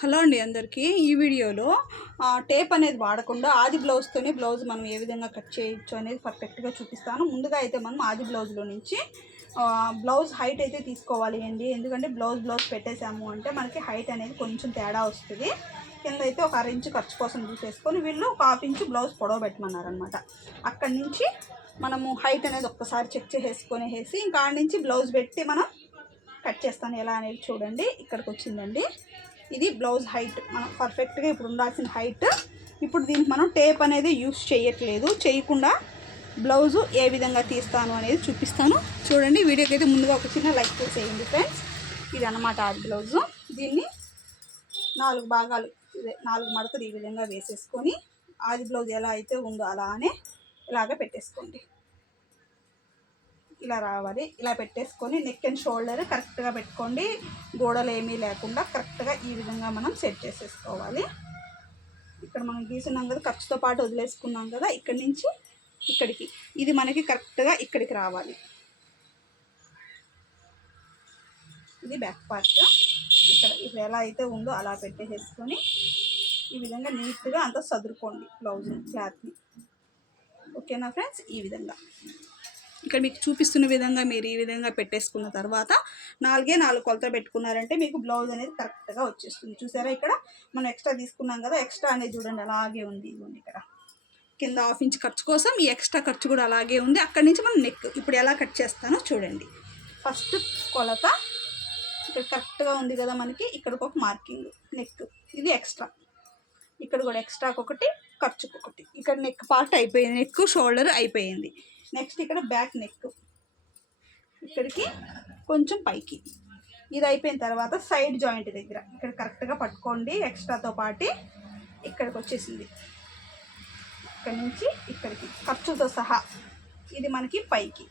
Hello అండి అందరికీ. ఈ వీడియోలో టేప్ అనేది వాడకుండా ఆది బ్లౌజ్తోనే బ్లౌజ్ మనం ఏ విధంగా కట్ చేయొచ్చు అనేది పర్ఫెక్ట్గా చూపిస్తాను. ముందుగా అయితే మనం ఆది బ్లౌజ్లో నుంచి బ్లౌజ్ హైట్ అయితే తీసుకోవాలి అండి. ఎందుకంటే బ్లౌజ్ బ్లౌజ్ పెట్టేసాము అంటే మనకి హైట్ అనేది కొంచెం తేడా వస్తుంది. కింద అయితే ఒక అర ఇంచు ఖర్చు కోసం చూసేసుకొని వీళ్ళు ఒక హాఫ్ ఇంచు బ్లౌజ్ పొడవ పెట్టమన్నారనమాట అక్కడి నుంచి మనము హైట్ అనేది ఒక్కసారి చెక్ చేసేసుకొని వేసి ఇంకా నుంచి బ్లౌజ్ పెట్టి మనం కట్ చేస్తాను. ఎలా అనేది చూడండి. ఇక్కడికి వచ్చిందండి. ఇది బ్లౌజ్ హైట్. మనం పర్ఫెక్ట్గా ఇప్పుడు ఉండాల్సిన హైట్. ఇప్పుడు దీనికి మనం టేప్ అనేది యూస్ చేయట్లేదు. చేయకుండా బ్లౌజు ఏ విధంగా తీస్తాను అనేది చూపిస్తాను. చూడండి వీడియోకి అయితే ముందుగా ఒక చిన్న లైక్ చేసేయండి ఫ్రెండ్స్. ఇది అన్నమాట ఆ బ్లౌజు. దీన్ని నాలుగు భాగాలు నాలుగు మడతలు ఈ విధంగా వేసేసుకొని ఆది బ్లౌజ్ ఎలా అయితే ఉందో అలానే ఇలాగ పెట్టేసుకోండి. ఇలా రావాలి. ఇలా పెట్టేసుకొని నెక్ అండ్ షోల్డర్ కరెక్ట్గా పెట్టుకోండి. గోడలు ఏమీ లేకుండా కరెక్ట్గా ఈ విధంగా మనం సెట్ చేసేసుకోవాలి. ఇక్కడ మనం గీసున్నాం కదా ఖర్చుతో పాటు వదిలేసుకున్నాం కదా ఇక్కడి నుంచి ఇక్కడికి. ఇది మనకి కరెక్ట్గా ఇక్కడికి రావాలి. ఇది బ్యాక్ పార్ట్ ఇక్కడ ఇప్పుడు ఎలా అయితే ఉందో అలా పెట్టేసేసుకొని ఈ విధంగా నీట్గా అంతా సదురుకోండి బ్లౌజ్ క్లాత్ని ఓకేనా ఫ్రెండ్స్ ఈ విధంగా. ఇక్కడ మీకు చూపిస్తున్న విధంగా మీరు ఈ విధంగా పెట్టేసుకున్న తర్వాత నాలుగే నాలుగు కొలతలు పెట్టుకున్నారంటే మీకు బ్లౌజ్ అనేది కరెక్ట్గా వచ్చేస్తుంది. చూసారా ఇక్కడ? మనం ఎక్స్ట్రా తీసుకున్నాం కదా ఎక్స్ట్రా అనేది చూడండి అలాగే ఉంది. ఇదిగోండి ఇక్కడ. కింద హాఫ్ ఇంచ్ ఖర్చు కోసం ఈ ఎక్స్ట్రా ఖర్చు కూడా అలాగే ఉంది. అక్కడి నుంచి మనం నెక్ ఇప్పుడు ఎలా కట్ చేస్తానో చూడండి. ఫస్ట్ కొలత ఇక్కడ కరెక్ట్గా ఉంది కదా మనకి. ఇక్కడికి ఒక మార్కింగ్ నెక్ ఇది ఎక్స్ట్రా ఇక్కడ కూడా ఎక్స్ట్రాకి ఒకటి ఖర్చుకు ఒకటి. ఇక్కడ నెక్ పార్ట్ అయిపోయింది. నెక్ షోల్డర్ అయిపోయింది. నెక్స్ట్ ఇక్కడ బ్యాక్ నెక్. ఇక్కడికి కొంచెం పైకి. ఇది అయిపోయిన తర్వాత సైడ్ జాయింట్ దగ్గర. ఇక్కడ కరెక్ట్గా పట్టుకోండి ఎక్స్ట్రాతో పాటు ఇక్కడికి వచ్చేసింది. ఇక్కడ నుంచి ఇక్కడికి. ఖర్చుతో సహా ఇది మనకి పైకి.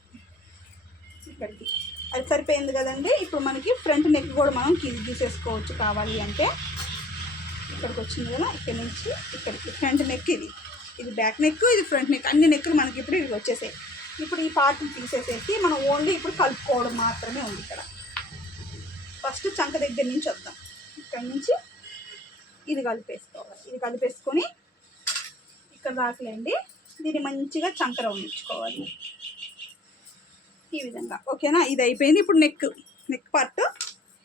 ఇక్కడికి. అది సరిపోయింది కదండి? ఇప్పుడు మనకి ఫ్రంట్ నెక్ కూడా మనం కింద తీసేసుకోవచ్చు కావాలి అంటే. ఇక్కడికి వచ్చింది కదా ఇక్కడ నుంచి ఇక్కడికి. ఫ్రంట్ నెక్ ఇది. ఇది బ్యాక్ నెక్ ఇది ఫ్రంట్ నెక్ అన్ని నెక్కులు మనకి ఇప్పుడు ఇవి వచ్చేసాయి. ఇప్పుడు ఈ పార్ట్ని తీసేసేసి మనం ఓన్లీ ఇప్పుడు కలుపుకోవడం మాత్రమే ఉంది ఇక్కడ. ఫస్ట్ చంక దగ్గర నుంచి వద్దాం. ఇక్కడ నుంచి ఇది కలిపేసుకోవాలి. ఇది కలిపేసుకొని ఇక్కడ దాకలేండి దీన్ని మంచిగా చంకర ఉండించుకోవాలి ఈ విధంగా. ఓకేనా? ఇది అయిపోయింది ఇప్పుడు నెక్ నెక్ పార్ట్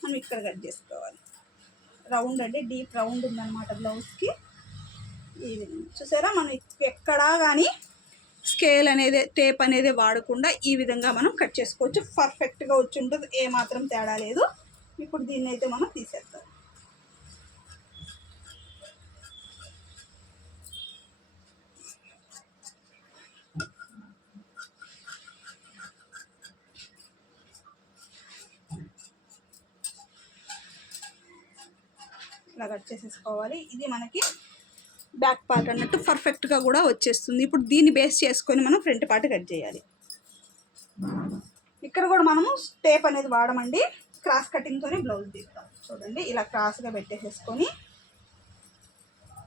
మనం ఇక్కడ కట్ చేసుకోవాలి. రౌండ్ అంటే డీప్ రౌండ్ ఉందన్నమాట బ్లౌజ్కి. ఈ విధంగా చూసారా? మనం ఎక్కడా కానీ స్కేల్ అనేది టేప్ అనేది వాడకుండా ఈ విధంగా మనం కట్ చేసుకోవచ్చు. పర్ఫెక్ట్గా వచ్చి ఉంటుంది ఏమాత్రం తేడా లేదు. ఇప్పుడు దీన్ని అయితే మనం తీసేద్దాం. ఇలా కట్ చేసేసుకోవాలి. ఇది మనకి బ్యాక్ పార్ట్ అన్నట్టు పర్ఫెక్ట్గా కూడా వచ్చేస్తుంది. ఇప్పుడు దీన్ని బేస్ చేసుకొని మనం ఫ్రంట్ పార్ట్ కట్ చేయాలి. ఇక్కడ కూడా మనము టేప్ అనేది వాడమండి. క్రాస్ కటింగ్తోనే బ్లౌజ్ తీస్తాం చూడండి ఇలా క్రాస్గా పెట్టేసేసుకొని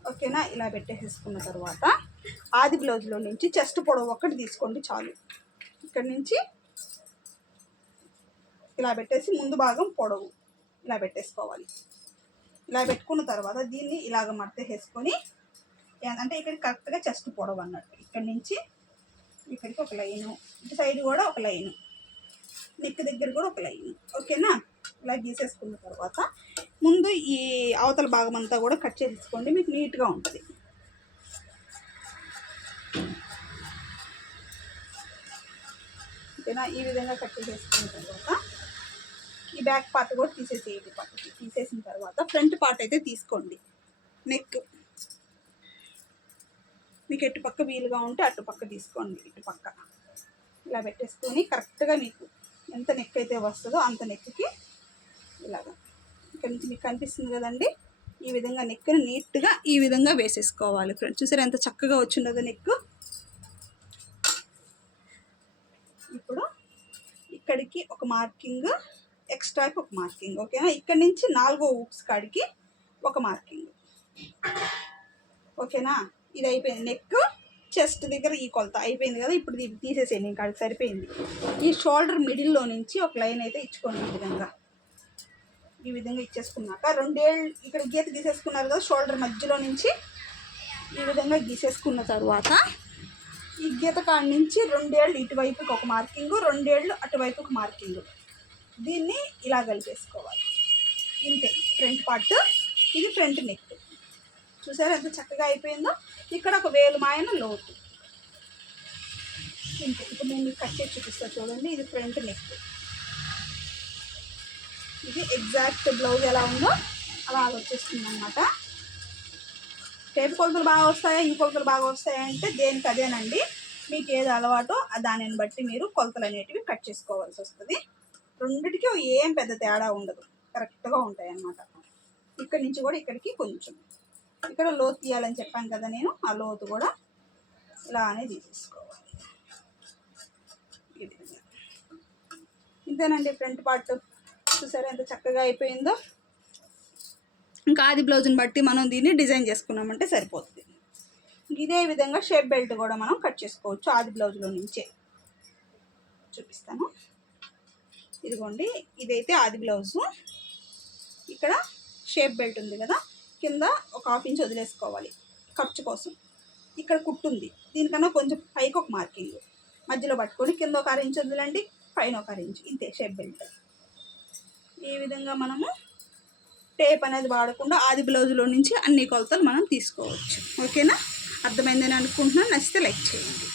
ఓకేనా? ఇలా పెట్టేసేసుకున్న తర్వాత ఆది బ్లౌజ్లో నుంచి చెస్ట్ పొడవు ఒకటి తీసుకోండి చాలు. ఇక్కడ నుంచి ఇలా పెట్టేసి ముందు భాగం పొడవు ఇలా పెట్టేసుకోవాలి. ఇలా పెట్టుకున్న తర్వాత దీన్ని ఇలాగ మడతేసేసుకొని అంటే ఇక్కడ కరెక్ట్గా చెస్ట్ పొడవు అన్నట్టు. ఇక్కడ నుంచి ఇక్కడికి ఒక లైను ఇటు సైడ్ కూడా ఒక లైను నెక్ దగ్గర కూడా ఒక లైన్. ఓకేనా ఇలా గీసేసుకున్న తర్వాత ముందు ఈ అవతల భాగం అంతా కూడా కట్ చేసేసుకోండి మీకు నీట్గా ఉంటుంది. ఓకేనా ఈ విధంగా కట్ చేసేసుకున్న తర్వాత ఈ బ్యాక్ పార్ట్ కూడా తీసేసేయండి పార్ట్ తీసేసిన తర్వాత ఫ్రంట్ పార్ట్ అయితే తీసుకోండి. నెక్ మీకు ఎటు పక్క వీలుగా ఉంటే అటు పక్క తీసుకోండి ఇటు పక్క. ఇలా పెట్టేసుకొని కరెక్ట్గా మీకు ఎంత నెక్ అయితే వస్తుందో అంత నెక్కి ఇలాగా. ఇక్కడ నుంచి మీకు కనిపిస్తుంది కదండి ఈ విధంగా నెక్ని నీట్గా ఈ విధంగా వేసేసుకోవాలి ఫ్రెండ్స్ చూసారా ఎంత చక్కగా వచ్చిందో నెక్ ఇప్పుడు ఇక్కడికి ఒక మార్కింగ్ ఎక్స్ట్రా ఒక మార్కింగ్ ఓకేనా ఇక్కడ నుంచి నాలుగో ఊప్స్ కాడికి ఒక మార్కింగ్ ఓకేనా ఇది అయిపోయింది నెక్ చెస్ట్ దగ్గర ఈ కొలత అయిపోయింది కదా ఇప్పుడు ఇది తీసేసేయండి ఇంకా అది సరిపోయింది. ఈ షోల్డర్ మిడిల్లో నుంచి ఒక లైన్ అయితే ఇచ్చుకోండి ఈ విధంగా. ఈ విధంగా ఇచ్చేసుకున్నాక రెండేళ్ళు ఇక్కడ గీత గీసేసుకున్నారు కదా షోల్డర్ మధ్యలో నుంచి ఈ విధంగా గీసేసుకున్న తర్వాత ఈ గీత కాడ నుంచి రెండేళ్ళు ఇటువైపుకి ఒక మార్కింగ్ రెండేళ్ళు అటువైపు ఒక మార్కింగ్. దీన్ని ఇలా కలిపేసుకోవాలి. ఇంతే ఫ్రంట్ పార్ట్ ఇది ఫ్రంట్ నెక్. చూసారా ఎంత చక్కగా అయిపోయిందో? ఇక్కడ ఒక వేలు మాయన లోతు. ఇంతే ఇప్పుడు నేను మీకు కట్ చేసి చూపిస్తాను చూడండి. ఇది ఫ్రంట్ నెక్. ఇది ఎగ్జాక్ట్ బ్లౌజ్ ఎలా ఉందో అలా వచ్చేస్తుంది అనమాట టేపు కొలతలు బాగా వస్తాయా? ఈ కొలతలు బాగా వస్తాయా అంటే దేనికి అదేనండి. మీకు ఏది అలవాటో దానిని బట్టి మీరు కొలతలు అనేటివి కట్ చేసుకోవాల్సి వస్తుంది. రెండిటికి ఏం పెద్ద తేడా ఉండదు. కరెక్ట్గా ఉంటాయి అన్నమాట ఇక్కడి నుంచి కూడా ఇక్కడికి కొంచెం. ఇక్కడ లోతు తీయాలని చెప్పాను కదా నేను ఆ లోతు కూడా ఇలానే తీసేసుకోవాలి. ఇంతేనండి ఫ్రంట్ పార్ట్. చూసారా ఎంత చక్కగా అయిపోయిందో? ఇంకా ఆది బ్లౌజ్ని బట్టి మనం దీన్ని డిజైన్ చేసుకున్నామంటే సరిపోతుంది. ఇదే విధంగా షేప్ బెల్ట్ కూడా మనం కట్ చేసుకోవచ్చు ఆది బ్లౌజ్లో నుంచే. చూపిస్తాను. ఇదిగోండి ఇదైతే ఆది బ్లౌజు. ఇక్కడ షేప్ బెల్ట్ ఉంది కదా కింద ఒక హాఫ్ ఇంచ్ వదిలేసుకోవాలి ఖర్చు కోసం. ఇక్కడ కుట్టుంది దీనికన్నా కొంచెం పైకి ఒక మార్కింగ్. మధ్యలో పట్టుకొని కింద ఒక అర ఇంచ్ వదిలండి పైన ఒక అర ఇంచ్. ఇంతే షేప్ బెల్ట్. ఈ విధంగా మనము టేప్ అనేది వాడకుండా ఆది బ్లౌజ్లో నుంచి అన్ని కొలతలు మనం తీసుకోవచ్చు. ఓకేనా? అర్థమైందని అనుకుంటున్నాను. నచ్చితే లైక్ చేయండి.